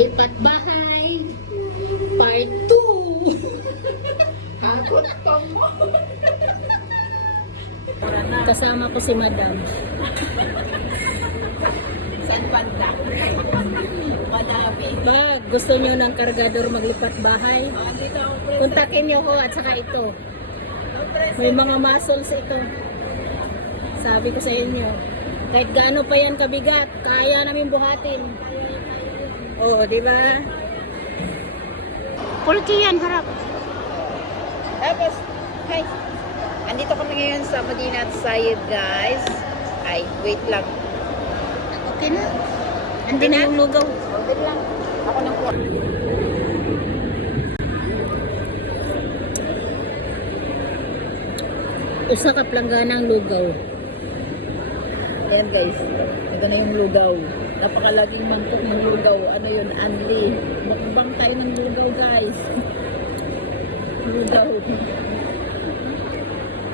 Lipat bahay. Part 2. Hakot ka mo. Kasama ko si Madam. Saan banda? Madami. Pag gusto nyo ng kargador maglipat bahay, Dito ang kontakin nyo ko at saka ito. May mga muscles ito. Sabi ko sa inyo, kahit gaano pa yan kabigat, kaya namin buhatin. Oo, di ba? Pulki yan, harap. Tapos, hi. Andito kami ngayon sa Medina Sayed, guys. Ay, wait lang. Okay na. Andi na yung lugaw. Wait lang. Ako nang kuha. Usa ka plangganang lugaw. Ayan, guys. Ito na yung lugaw. Napakalaging mangkok ng lugaw. Ano yun? Anli. Mukbang tayo ng lugaw, guys. Lugaw.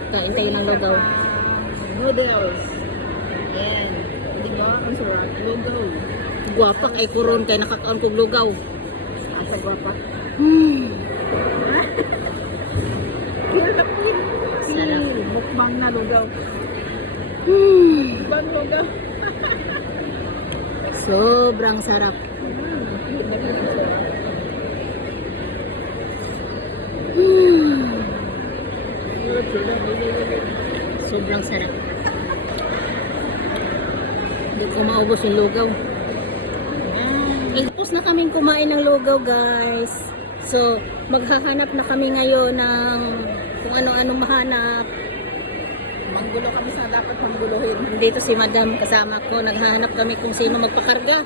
Kain tayo ng lugaw. Noodles. Ayan. Hindi ba? Ang sarap. Lugaw. Guwapa kay kuron kay nakakaon kog lugaw. Asa ba pa? Sarap. Mukbang na lugaw. Mukbang lugaw. Sobrang sarap. Sobrang sarap. Hindi ko maubos yung lugaw. Tapos na kaming kumain ng lugaw, guys. So, maghahanap na kami ngayon ng kung ano-ano mahanap. Manggulo kami sa dapat mangguluhin. Dito si Madam kasama ko. Naghahanap kami kung sino magpakarga.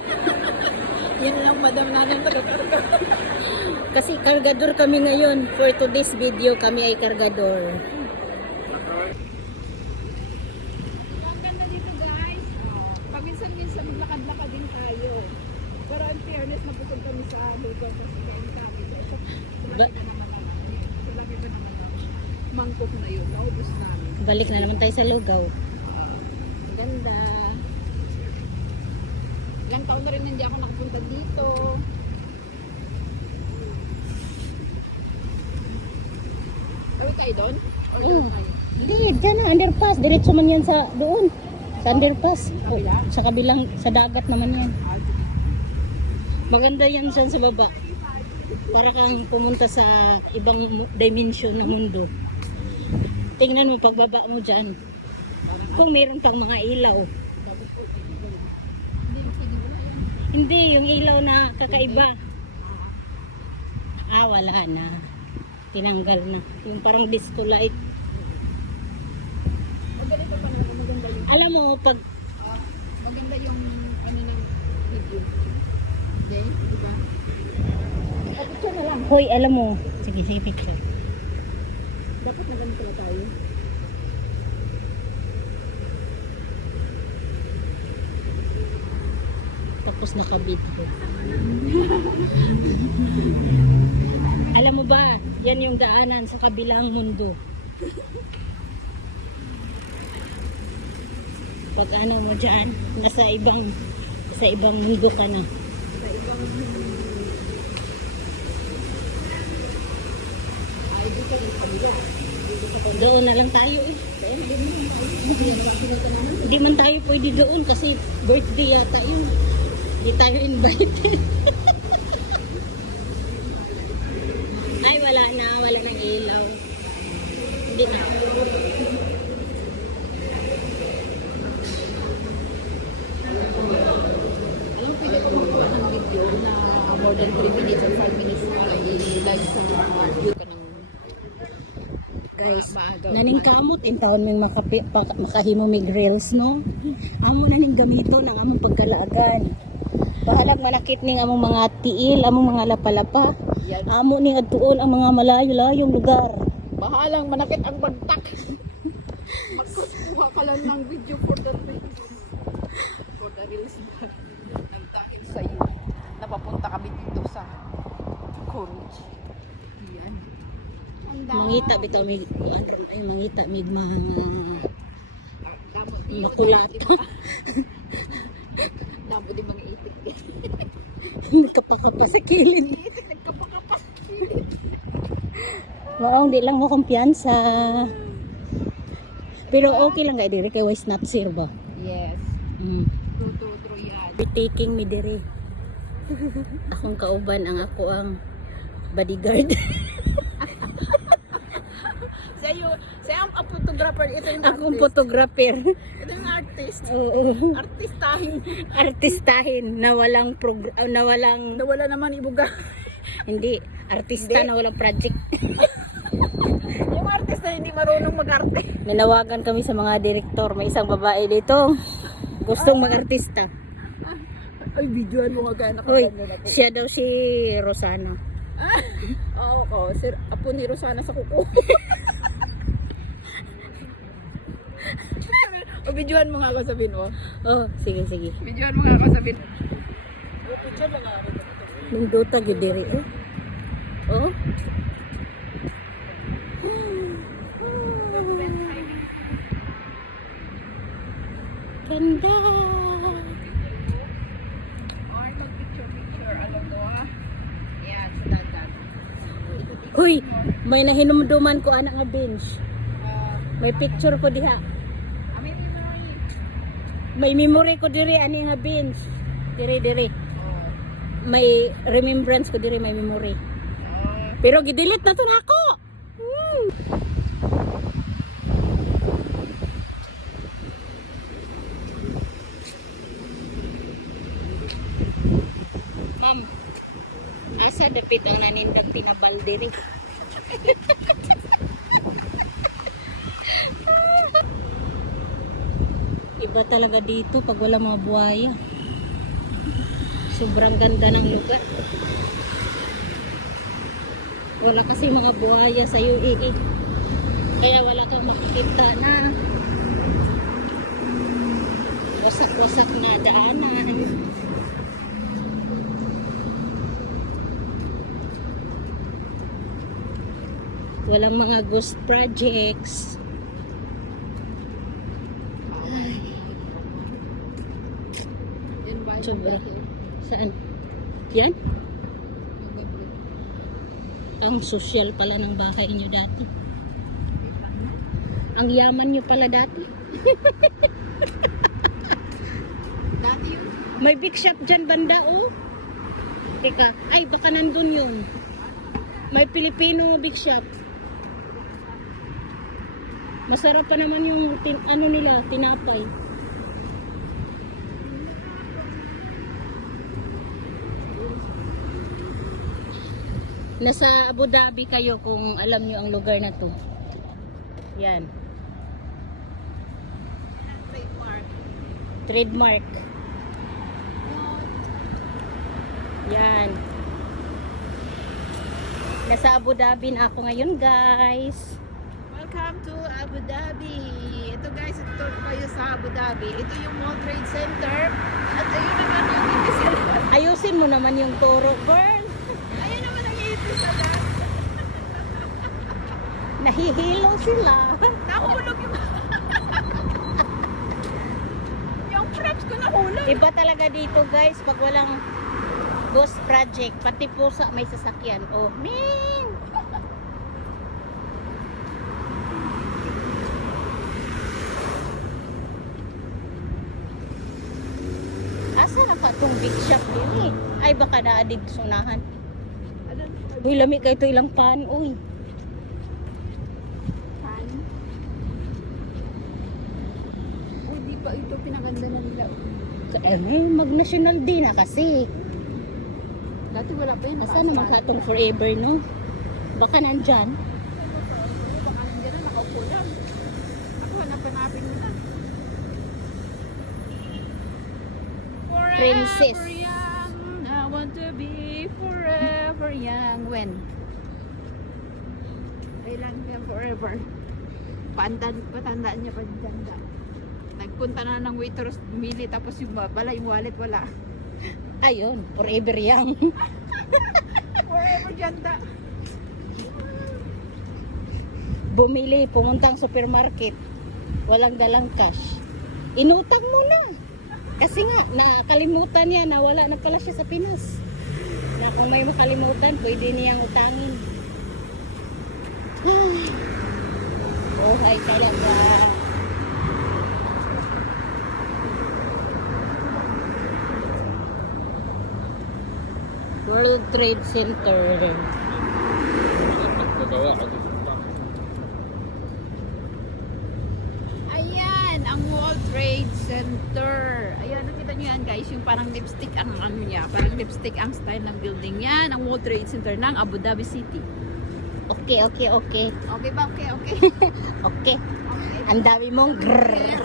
Yan lang, madam namin taga-karga. Kasi kargador kami ngayon. For today's video, kami ay kargador. Ang ganda dito, guys. Paminsan-minsan maglakad-lakad din tayo. Pero in fairness, napupunta kami sa lugar kasi kain kami. Ba- Mangkok na yun. Naubos namin. Balik na naman tayo sa lugaw. Ang ganda. Ilang taon na rin hindi ako nakapunta dito. Kami tayo doon? Or doon tayo? Hindi, dyan na, underpass. Diretso man yan sa doon. Sa underpass. O, sa kabilang, sa dagat naman yan. Maganda yan dyan sa baba. Para kang pumunta sa ibang dimension ng mundo. Tingnan mo pagbaba mo dyan. Kung meron pang mga ilaw. Hindi, yung ilaw na kakaiba. Ah, wala na. Tinanggal na. Yung parang disco light. Maganda pa naman. Maganda yung Alam mo, pag maganda yung ano ng video. Okay? Diba? Picture na lang. hoy, alam mo. Sige, sige, picture. Dapat maganda pala tayo. Tapos nakabit ko. Alam mo ba, yan yung daanan sa kabilang mundo. Pag ano mo dyan, nasa ibang mundo ka na. Sa ibang ay dito yung pamilya. Dito sa pamilya. Doon na lang tayo eh. Hindi man tayo pwede doon kasi birthday yata yun. Hindi tayo invited. Ay, wala na. Wala nang ilaw. Hindi na. Alam mo, pwede ko magkuha ng video na more than 3 minutes or 5 minutes para i-live sa view ka ng Guys, maaga. naning kamot in taon may makahimo mig reels no. Amo naning gamito ng among pagkalaagan. Bahalag manakit ning among mga tiil, among mga lapalapa. Yan. Amo ning adtuon ang mga malayo-layong lugar. Bahalang manakit ang bagtak. Magkuha ka lang ng video for the reels. For the reels na nagtakil sa iyo. Napapunta kami dito sa Courage. Yan. Ang Mangita bitaw mig ay mangita mig mga Damo di makulat. Damo di mga itik. Nagkapakapa sa kilid. Nagkapakapa. Wow, hindi lang mo kumpiyansa. Pero okay lang kay diri kay wise not sir ba? Yes. Mm. True yan. Be taking me diri. Akong kauban ang ako ang bodyguard. Siya ang photographer. Ito yung Akong artist. photographer. Ito yung artist. Oo. Artistahin. Artistahin na walang Nawala naman ibuga. hindi artista Hindi. na walang project. Yung artist na hindi marunong mag-arte. Nanawagan kami sa mga direktor, may isang babae dito gustong mag-artista. Ay, videoan mo nga kaya Hoy, nakaganda na po. siya daw si Rosana. Oo ko. Sir, apo ni Rosana sa kuko. O, videoan mo nga ako sabihin mo. Oh, sige sige. Videoan mo nga ako sabihin. Nindota gyud diri eh. Oh. Ganda. Or mag-picture, alam mo ah. Yan, sa dagat. Hoy, may nahinumduman ko anak nga bench. May picture ko diha. Amin yun na rin. May memory ko diri ani nga bench. Diri. May remembrance ko diri, may memory. Pero gidelete na to nako. Ma'am, asa dapit ang nanindang tinabal diri? Iba talaga dito pag wala mga buhaya. Sobrang ganda ng lugar. Wala kasi mga buhaya sa UAE. Kaya wala kang makikita na wasak-wasak na daanan. Walang mga ghost projects. Yan ba? Sobre. Saan? Yan? Ang social pala ng bahay niyo dati. Ang yaman niyo pala dati. Dati yun. May big shop dyan banda oh. Teka, ay baka nandun yun. May Pilipino big shop. Masarap pa naman yung ano nila, tinapay. Nasa Abu Dhabi kayo kung alam nyo ang lugar na to. Yan. Trademark. Trademark. Yan. Nasa Abu Dhabi na ako ngayon guys. Welcome to Abu Dhabi. Ito guys, ito kayo sa Abu Dhabi. Ito yung World Trade Center. At ayun naman yung ipis sa lahat. Ayusin mo naman yung toro, girl. Ayun naman ang ipis sa lahat. Nahihilo sila. Nahulog yung... yung props ko nahulog. Iba talaga dito guys pag walang ghost project. Pati pusa may sasakyan. Oh, man. Asa na ka itong big shop din eh? Ay baka naadig sunahan. Uy, lami kayo ito ilang pan. Uy. Pan. Uy, di pa ito pinaganda na nila. May mag-national day na kasi. Dati wala pa yun. Asa naman ka itong forever no? Baka nandyan. Baka nandiyan na nakaupo lang. Ako, hanap-hanapin mo na. Princess. Forever young, I want to be forever young. When? Kailan yan forever? Patandaan niya pa dyan. Nagpunta na ng waiters, bumili, tapos yung bala, yung wallet wala. Ayun, forever young. Forever janda. Bumili, pumuntang supermarket. Walang dalang cash. Inutang mo na. Kasi nga, nakalimutan niya na wala na pala siya sa Pinas. makalimutan, pwede niyang utangin. Ay, buhay talaga. World Trade Center. Ayan, ang World Trade Center. Ayan, nakita nyo yan guys, yung parang lipstick ang ano niya. Parang lipstick ang style ng building. Yan, ang World Trade Center ng Abu Dhabi City. Okay. Okay ba? Okay. Okay. Ang dami mong grrr.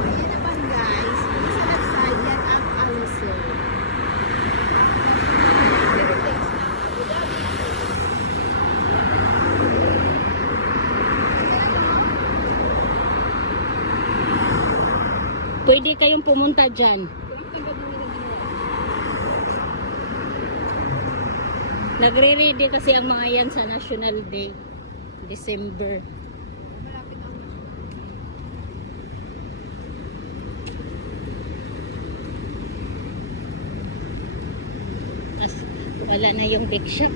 Ayan naman guys, dito sa left side, yan ang Al-Usul. Heritage ng Abu Dhabi. Pwede kayong pumunta dyan. Nagre-ready kasi ang mga yan sa National Day. December. Malapit ang Tapos wala na yung big shop.